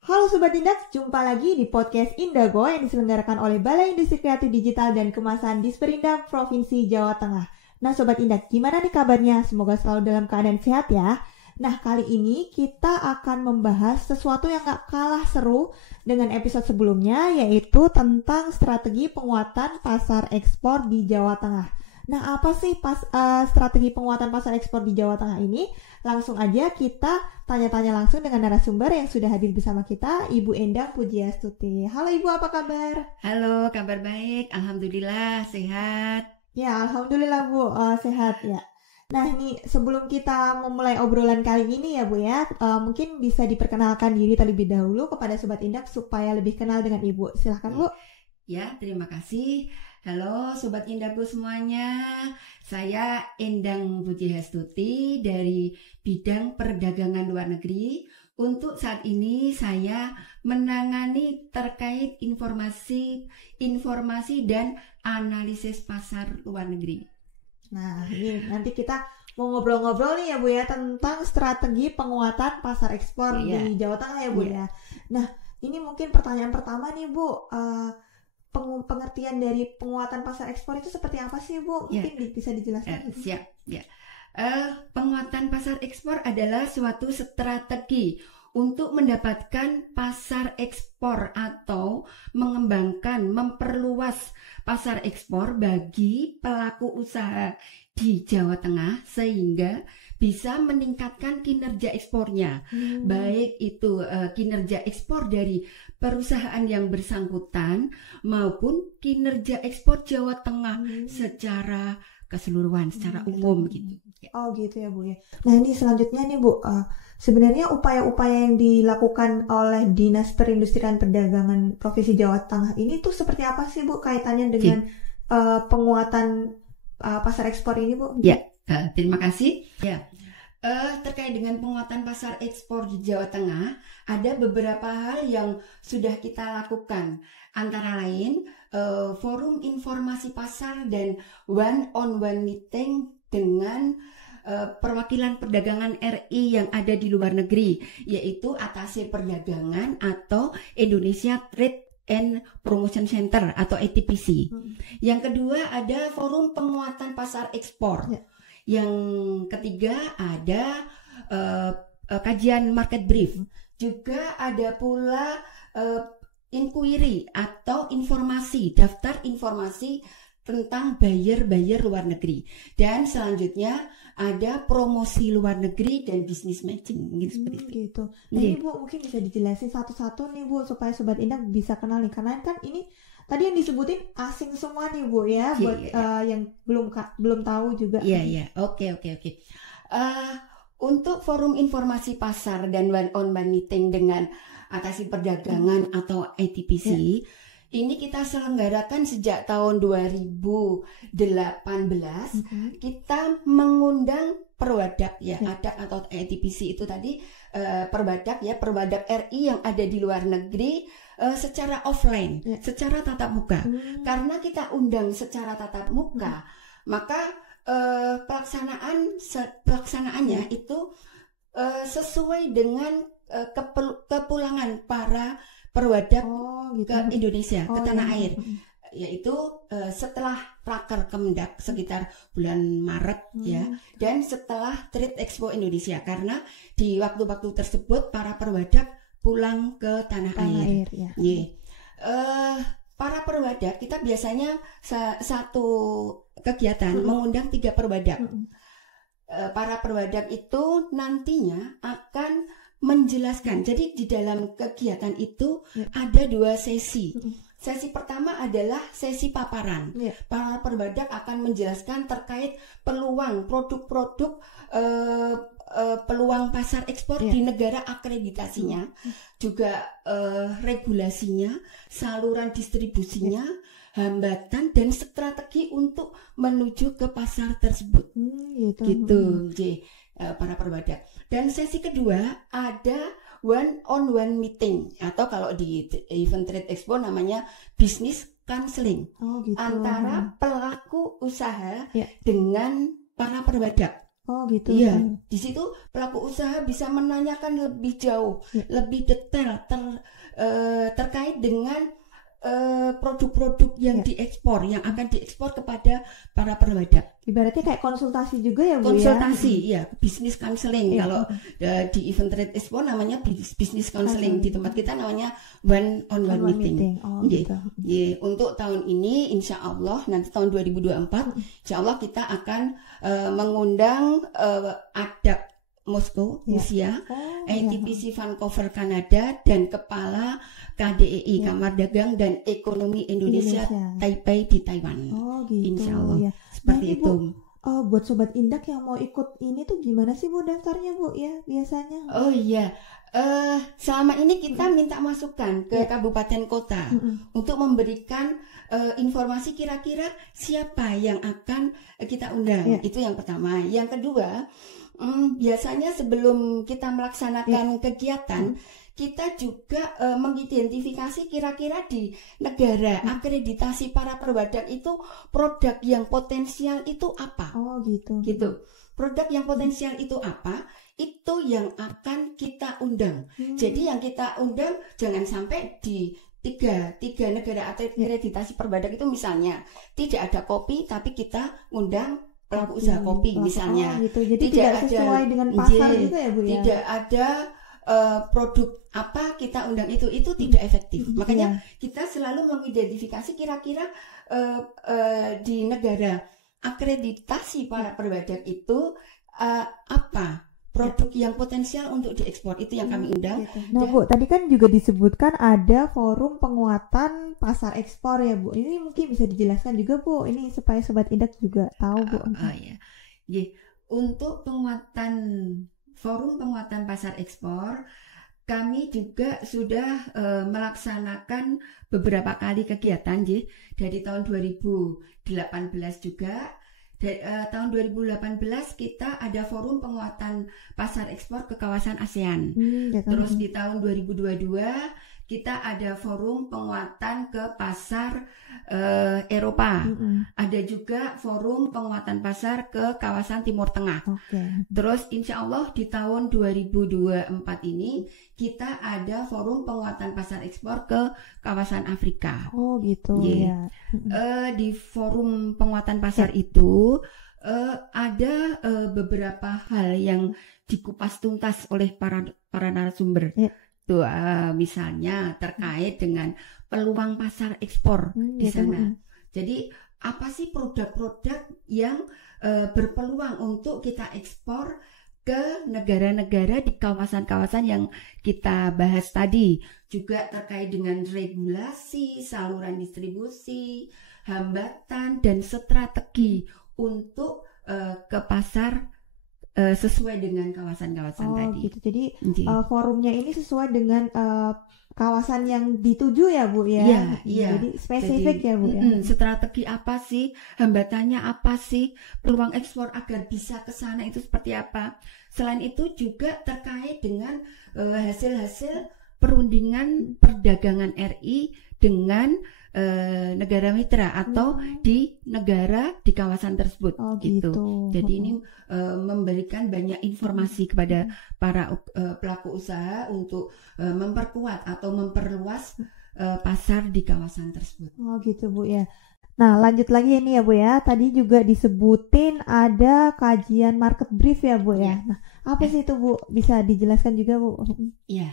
Halo Sobat Indak, jumpa lagi di podcast Indago yang diselenggarakan oleh Balai Industri Kreatif Digital dan Kemasan Disperindak Provinsi Jawa Tengah. Nah Sobat Indak, gimana nih kabarnya? Semoga selalu dalam keadaan sehat ya. Nah kali ini kita akan membahas sesuatu yang gak kalah seru dengan episode sebelumnya, yaitu tentang strategi penguatan pasar ekspor di Jawa Tengah. Nah apa sih strategi penguatan pasar ekspor di Jawa Tengah ini? Langsung aja kita tanya-tanya langsung dengan narasumber yang sudah hadir bersama kita, Ibu Endang Pujiastuti. Halo Ibu, apa kabar? Halo, kabar baik. Alhamdulillah, sehat. Ya, Alhamdulillah Bu, sehat ya. Nah ini sebelum kita memulai obrolan kali ini ya Bu ya, mungkin bisa diperkenalkan diri terlebih dahulu kepada Sobat Indak supaya lebih kenal dengan Ibu. Silahkan Bu. Ya, terima kasih. Halo Sobat Indahku semuanya, saya Endang Pujiastuti dari bidang perdagangan luar negeri. Untuk saat ini saya menangani terkait informasi dan analisis pasar luar negeri. Nah ini nanti kita mau ngobrol-ngobrol nih ya Bu ya tentang strategi penguatan pasar ekspor di Jawa Tengah ya Bu ya. Nah ini mungkin pertanyaan pertama nih Bu, pengertian dari penguatan pasar ekspor itu seperti apa sih Bu? Mungkin bisa dijelaskan. Siap, ya. Penguatan pasar ekspor adalah suatu strategi untuk mendapatkan pasar ekspor atau mengembangkan, memperluas pasar ekspor bagi pelaku usaha di Jawa Tengah sehingga bisa meningkatkan kinerja ekspornya, baik itu kinerja ekspor dari perusahaan yang bersangkutan maupun kinerja ekspor Jawa Tengah secara keseluruhan, secara umum gitu. Oh gitu ya Bu ya. Nah ini selanjutnya nih Bu, sebenarnya upaya-upaya yang dilakukan oleh Dinas Perindustrian Perdagangan Provinsi Jawa Tengah ini tuh seperti apa sih Bu kaitannya dengan penguatan pasar ekspor ini Bu? Ya, terima kasih. Ya. Terkait dengan penguatan pasar ekspor di Jawa Tengah, ada beberapa hal yang sudah kita lakukan. Antara lain, forum informasi pasar dan one-on-one meeting dengan perwakilan perdagangan RI yang ada di luar negeri, yaitu Atase Perdagangan atau Indonesia Trade and Promotion Center atau ATPC. Yang kedua ada forum penguatan pasar ekspor. Yang ketiga ada kajian market brief. Juga ada pula inquiry atau informasi, daftar informasi tentang buyer luar negeri. Dan selanjutnya ada promosi luar negeri dan business matching gitu. Nah ini Bu mungkin bisa dijelasin satu-satu nih Bu supaya Sobat Indah bisa kenal nih, karena kan ini tadi yang disebutin asing semua nih Bu ya, buat yang belum tahu juga. Iya. Oke. Untuk forum informasi pasar dan one-on-one meeting dengan Atase Perdagangan atau ATPC, ini kita selenggarakan sejak tahun 2018. Kita mengundang perwadak ADAK atau ATPC itu tadi, perwadak RI yang ada di luar negeri secara offline, secara tatap muka. Karena kita undang secara tatap muka, maka pelaksanaannya itu sesuai dengan kepulangan para perwadak ke Indonesia, ke tanah air, yaitu setelah Raker Kemendak sekitar bulan Maret dan setelah Trade Expo Indonesia, karena di waktu-waktu tersebut para perwadak pulang ke tanah air. Para perwadak kita biasanya satu kegiatan mengundang 3 perwadak. Para perwadak itu nantinya akan menjelaskan. Jadi di dalam kegiatan itu ada 2 sesi. Sesi pertama adalah sesi paparan. Para perwadak akan menjelaskan terkait peluang produk-produk peluang pasar ekspor di negara akreditasinya, juga regulasinya, saluran distribusinya, hambatan dan strategi untuk menuju ke pasar tersebut. Gitu. Para perwadak. Dan sesi kedua ada one-on-one meeting atau kalau di event Trade Expo namanya business counseling antara pelaku usaha dengan para perwadak. Oh gitu. Iya, di situ pelaku usaha bisa menanyakan lebih jauh, lebih detail terkait dengan produk-produk yang diekspor, yang akan diekspor kepada para perwadak. Ibaratnya kayak konsultasi juga ya Bu konsultasi, ya? business counseling. Kalau di Event Trade Expo namanya business counseling, di tempat kita namanya one-on-one meeting. Oh, gitu. Untuk tahun ini, insya Allah nanti tahun 2024, insya Allah kita akan mengundang ADAC Moskow, Rusia, ATPC Vancouver, Kanada, dan Kepala KDEI, Kamar Dagang dan Ekonomi Indonesia Taipei di Taiwan. Oh gitu. Insya Allah. Ya. Seperti itu. Bu, buat Sobat Indak yang mau ikut ini tuh gimana sih Bu daftarnya Bu ya biasanya? Oh iya, selama ini kita minta masukan ke kabupaten kota untuk memberikan informasi kira-kira siapa yang akan kita undang. Itu yang pertama. Yang kedua, biasanya sebelum kita melaksanakan kegiatan, kita juga mengidentifikasi kira-kira di negara akreditasi para perwadak itu produk yang potensial itu apa. Oh gitu. Produk yang potensial itu apa? Itu yang akan kita undang. Jadi yang kita undang jangan sampai di tiga negara akreditasi perwadak itu, misalnya tidak ada kopi tapi kita undang pelaku usaha kopi misalnya. Gitu. Jadi tidak sesuai dengan pasar juga ya Bu ya. Tidak ada produk apa kita undang itu tidak efektif. Makanya kita selalu mengidentifikasi kira-kira di negara akreditasi para perwadak itu apa produk yang potensial untuk diekspor, itu yang kami undang. Nah Bu, tadi kan juga disebutkan ada forum penguatan pasar ekspor ya Bu. Ini mungkin bisa dijelaskan juga Bu, ini supaya Sobat Indak juga tahu Bu. Untuk forum penguatan pasar ekspor, kami juga sudah melaksanakan beberapa kali kegiatan dari tahun 2018 juga. Tahun 2018 kita ada forum penguatan pasar ekspor ke kawasan ASEAN. Terus di tahun 2022 kita ada forum penguatan ke pasar Eropa. Ada juga forum penguatan pasar ke kawasan Timur Tengah. Terus insya Allah di tahun 2024 ini kita ada forum penguatan pasar ekspor ke kawasan Afrika. Oh gitu ya. Di forum penguatan pasar itu ada beberapa hal yang dikupas tuntas oleh para narasumber. Tuh, misalnya terkait dengan peluang pasar ekspor di sana. Jadi apa sih produk-produk yang berpeluang untuk kita ekspor ke negara-negara di kawasan-kawasan yang kita bahas tadi. Juga terkait dengan regulasi, saluran distribusi, hambatan, dan strategi untuk ke pasar sesuai dengan kawasan-kawasan tadi. Gitu. Jadi forumnya ini sesuai dengan kawasan yang dituju ya Bu ya. Iya. Jadi spesifik ya Bu ya. Strategi apa sih? Hambatannya apa sih? Peluang ekspor agar bisa ke sana itu seperti apa? Selain itu juga terkait dengan hasil-hasil perundingan perdagangan RI dengan negara mitra atau di negara di kawasan tersebut. Gitu. Jadi ini memberikan banyak informasi kepada para pelaku usaha untuk memperkuat atau memperluas pasar di kawasan tersebut. Oh gitu Bu ya. Nah lanjut lagi ini ya Bu ya. Tadi juga disebutin ada kajian market brief ya Bu ya. Nah apa sih itu Bu? Bisa dijelaskan juga Bu? Iya,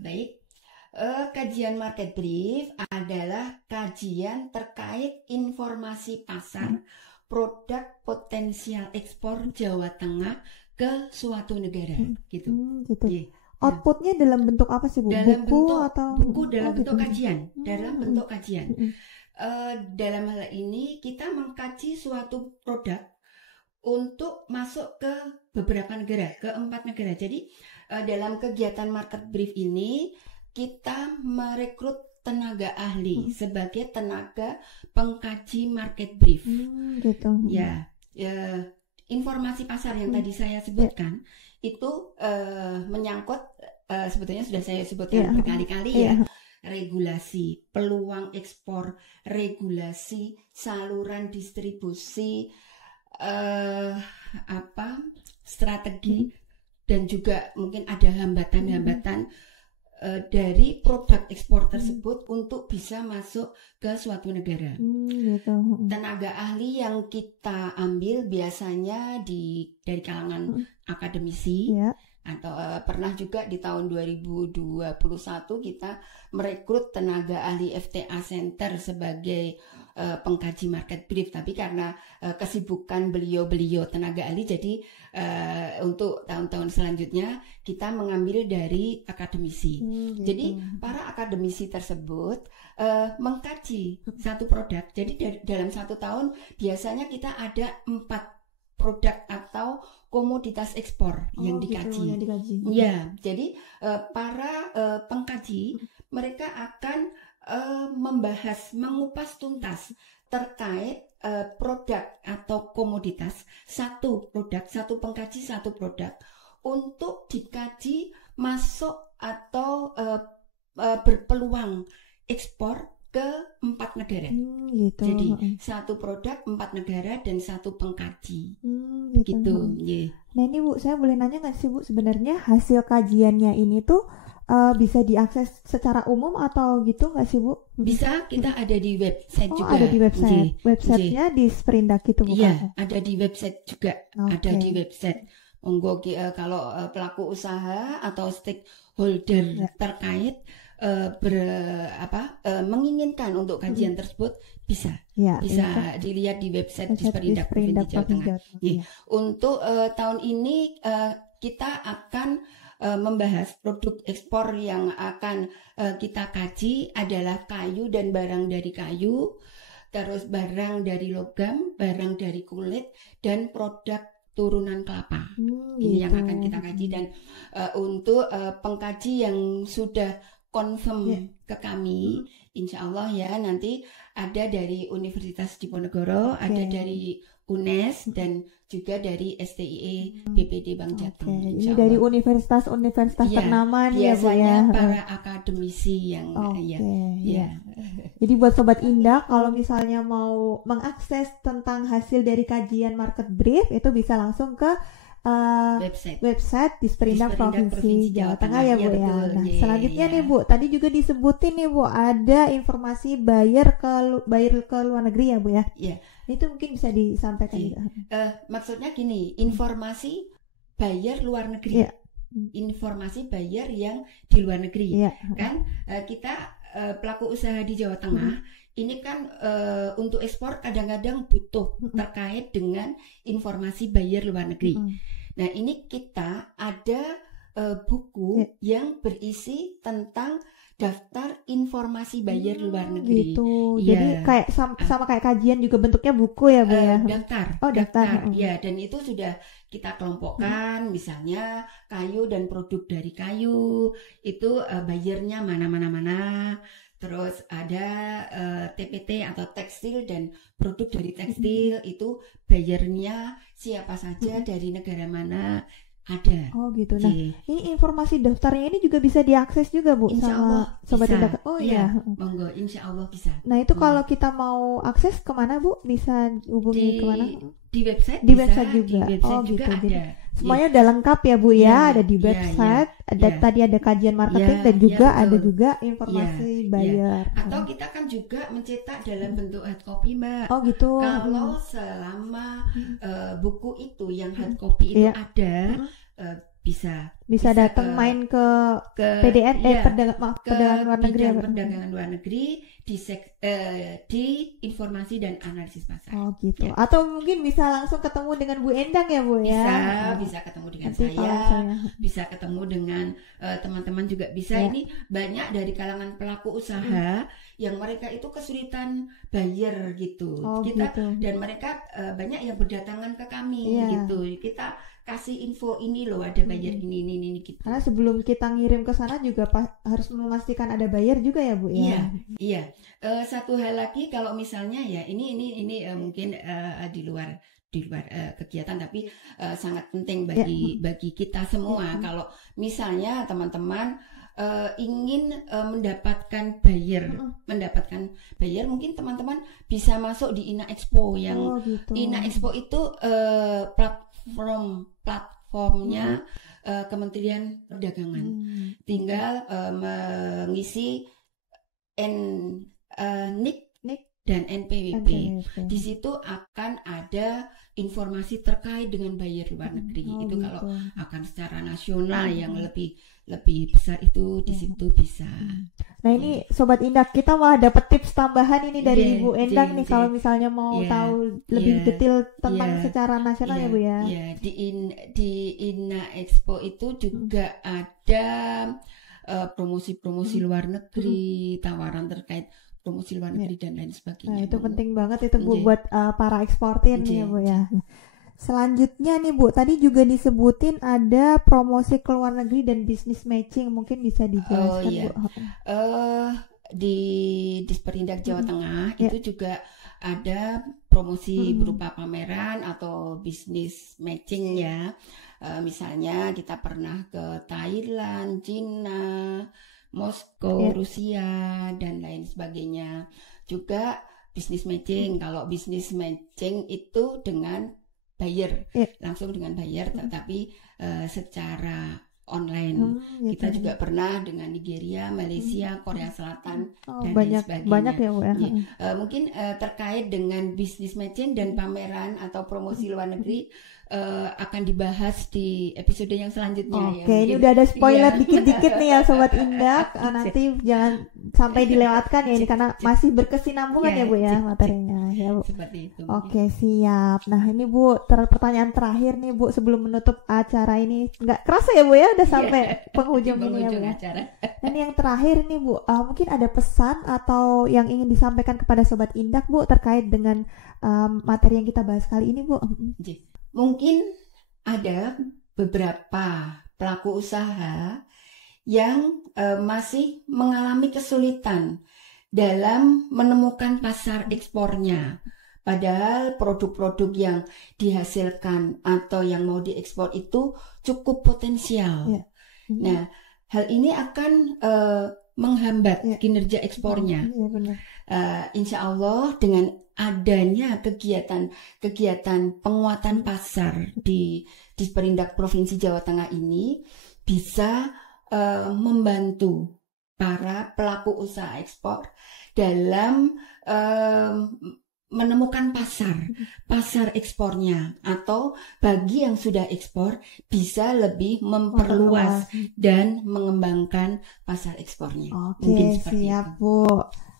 baik. Kajian market brief adalah kajian terkait informasi pasar produk potensial ekspor Jawa Tengah ke suatu negara, gitu. Outputnya dalam bentuk apa sih Bu? Dalam buku bentuk atau dalam bentuk kajian, dalam bentuk kajian. Dalam hal ini kita mengkaji suatu produk untuk masuk ke beberapa negara, ke 4 negara. Jadi dalam kegiatan market brief ini kita merekrut tenaga ahli sebagai tenaga pengkaji market brief. Gitu. Ya, informasi pasar yang tadi saya sebutkan itu menyangkut sebetulnya sudah saya sebutkan berkali-kali ya. Regulasi, peluang ekspor, regulasi, saluran distribusi, strategi dan juga mungkin ada hambatan-hambatan dari produk ekspor tersebut untuk bisa masuk ke suatu negara. Gitu. Tenaga ahli yang kita ambil biasanya dari kalangan akademisi, atau pernah juga di tahun 2021 kita merekrut tenaga ahli FTA Center sebagai pengkaji market brief, tapi karena kesibukan beliau tenaga ahli, jadi untuk tahun-tahun selanjutnya kita mengambil dari akademisi. Jadi para akademisi tersebut mengkaji satu produk. Jadi dalam satu tahun biasanya kita ada 4 produk atau komoditas ekspor yang dikaji. Gitu, yang dikaji. Ya, jadi para pengkaji mereka akan membahas, mengupas tuntas terkait produk atau komoditas, satu produk, satu pengkaji satu produk untuk dikaji masuk atau berpeluang ekspor ke 4 negara. Gitu. Jadi satu produk 4 negara dan satu pengkaji. Gitu. Yeah. Nah ini Bu, saya boleh nanya nggak sih Bu, sebenarnya hasil kajiannya ini tuh bisa diakses secara umum atau gitu nggak sih Bu? Bisa, kita ada di website juga. Ada di website. Websitenya di Sperindak gitu bukan? Iya, ada di website juga. Ada di website. Monggo kalau pelaku usaha atau stakeholder terkait menginginkan untuk kajian tersebut bisa dilihat di website di Sperindak Provinsi Jawa Tengah. Untuk tahun ini kita akan membahas produk ekspor yang akan kita kaji adalah kayu dan barang dari kayu, terus barang dari logam, barang dari kulit, dan produk turunan kelapa. Ini yang akan kita kaji, dan untuk pengkaji yang sudah confirm ke kami, insya Allah ya nanti ada dari Universitas Diponegoro, ada dari UNES dan juga dari STIE BPD Bank Jateng. Ini dari universitas-universitas ternama nih ya Bu ya. Para akademisi yang Jadi buat Sobat Indah, kalau misalnya mau mengakses tentang hasil dari kajian market brief itu bisa langsung ke website di Sperindak Provinsi Jawa Tengah ya Bu ya. Nah selanjutnya nih Bu, tadi juga disebutin nih Bu ada informasi bayar ke luar negeri ya Bu ya. Iya. Itu mungkin bisa disampaikan juga. Maksudnya gini, informasi bayar luar negeri, informasi bayar yang di luar negeri, kan kita pelaku usaha di Jawa Tengah ini kan untuk ekspor kadang-kadang butuh terkait dengan informasi bayar luar negeri. Nah ini kita ada buku yang berisi tentang daftar informasi bayar luar negeri. Gitu. Jadi kayak sama kayak kajian juga bentuknya buku ya Bu ya. Daftar. Ya, dan itu sudah kita kelompokkan, misalnya kayu dan produk dari kayu itu bayarnya mana. Terus ada TPT atau tekstil dan produk dari tekstil itu bayarnya siapa saja dari negara mana. Ada. Oh gitu. Nah, ini informasi daftarnya ini juga bisa diakses juga Bu insya sama Allah Sobat Indah. Oh iya. Monggo, insya Allah bisa. Nah itu kalau kita mau akses kemana Bu? Bisa hubungi kemana? Di website. Di website juga. Di website juga gitu. ada. Jadi, semuanya udah lengkap ya Bu ya. Ada di website. Tadi ada kajian marketing dan juga ada juga informasi bayar. Atau kita kan juga mencetak dalam bentuk hard copy Mbak. Oh gitu. Kalau selama buku itu yang hard copy itu ada, bisa datang main ke PDN perdagangan luar negeri di informasi dan analisis pasar. Oh gitu. Atau mungkin bisa langsung ketemu dengan Bu Endang ya Bu ya. Bisa ketemu dengan saya, bisa ketemu dengan teman-teman juga bisa. Ini banyak dari kalangan pelaku usaha yang mereka itu kesulitan bayar gitu. Dan mereka banyak yang berdatangan ke kami gitu. Kita kasih info ini loh, ada bayar ini gitu. Karena sebelum kita ngirim ke sana juga harus memastikan ada bayar juga ya Bu ya. Iya. Satu hal lagi kalau misalnya ya ini mungkin di luar kegiatan tapi sangat penting bagi kita semua. Kalau misalnya teman-teman ingin mendapatkan buyer, mungkin teman-teman bisa masuk di INA Expo yang gitu. INA Expo itu platformnya Kementerian Perdagangan. Tinggal mengisi NIK dan NPWP. Di situ akan ada informasi terkait dengan buyer luar negeri. Itu gitu. Kalau akan secara nasional yang lebih besar itu di situ bisa. Nah ini Sobat Indah, kita malah dapat tips tambahan ini dari Ibu Endang nih kalau misalnya mau tahu lebih detail tentang secara nasional ya Bu ya. Di INA Expo itu juga ada promosi luar negeri, tawaran terkait promosi luar negeri dan lain sebagainya. Nah, itu penting banget itu Bu buat para eksportir nih ya Bu ya. Selanjutnya nih Bu, tadi juga disebutin ada promosi ke luar negeri dan bisnis matching, mungkin bisa dijelaskan Bu? Di Disperindak Jawa Tengah itu juga ada promosi berupa pameran atau bisnis matching ya. Misalnya kita pernah ke Thailand, Cina, Moskow, Rusia dan lain sebagainya. Juga bisnis matching. Kalau bisnis matching itu dengan buyer, langsung dengan buyer, tetapi secara online. Kita juga pernah dengan Nigeria, Malaysia, Korea Selatan dan lain sebagainya. Banyak ya Bu ya. Mungkin terkait dengan bisnis matching dan pameran atau promosi luar negeri akan dibahas di episode yang selanjutnya. Oke, ini udah ada spoiler dikit-dikit nih ya Sobat Indah. Nanti jangan sampai dilewatkan ya ini karena masih berkesinambungan ya Bu ya materinya ya Bu. Seperti itu. Oke, siap. Nah ini Bu, pertanyaan terakhir nih Bu sebelum menutup acara ini. Nggak kerasa ya Bu ya udah sampai penghujung ini ya Bu. Acara. Dan yang terakhir nih Bu, mungkin ada pesan atau yang ingin disampaikan kepada Sobat Indah Bu terkait dengan materi yang kita bahas kali ini Bu. Mungkin ada beberapa pelaku usaha yang masih mengalami kesulitan dalam menemukan pasar ekspornya. Padahal produk-produk yang dihasilkan atau yang mau diekspor itu cukup potensial. Nah, hal ini akan menghambat kinerja ekspornya. Insya Allah dengan adanya kegiatan penguatan pasar di Disperindak Provinsi Jawa Tengah ini bisa membantu para pelaku usaha ekspor dalam menemukan pasar ekspornya, atau bagi yang sudah ekspor bisa lebih memperluas dan mengembangkan pasar ekspornya. Oke, siap Bu.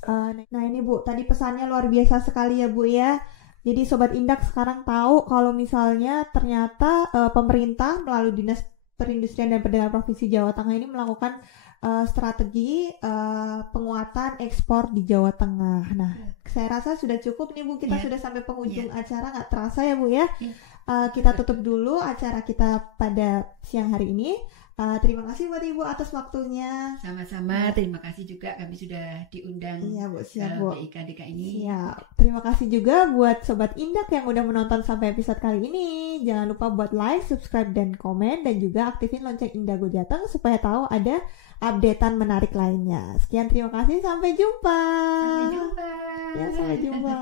Nah ini Bu, tadi pesannya luar biasa sekali ya Bu ya. Jadi Sobat Indak sekarang tahu kalau misalnya ternyata pemerintah melalui Dinas Perindustrian dan Perdagangan Provinsi Jawa Tengah ini melakukan strategi penguatan ekspor di Jawa Tengah. Nah, saya rasa sudah cukup nih Bu, kita sudah sampai penghujung acara, nggak terasa ya Bu ya. Kita tutup dulu acara kita pada siang hari ini. Terima kasih buat Ibu atas waktunya. Sama-sama, terima kasih juga kami sudah diundang. Iya Bu, siap Bu. BIKDK ini. Siap. Terima kasih juga buat Sobat Indak yang udah menonton sampai episode kali ini. Jangan lupa buat like, subscribe, dan komen. Dan juga aktifin lonceng Indago Jateng supaya tahu ada updatean menarik lainnya. Sekian, terima kasih. Sampai jumpa. Sampai jumpa. Ya, sampai jumpa.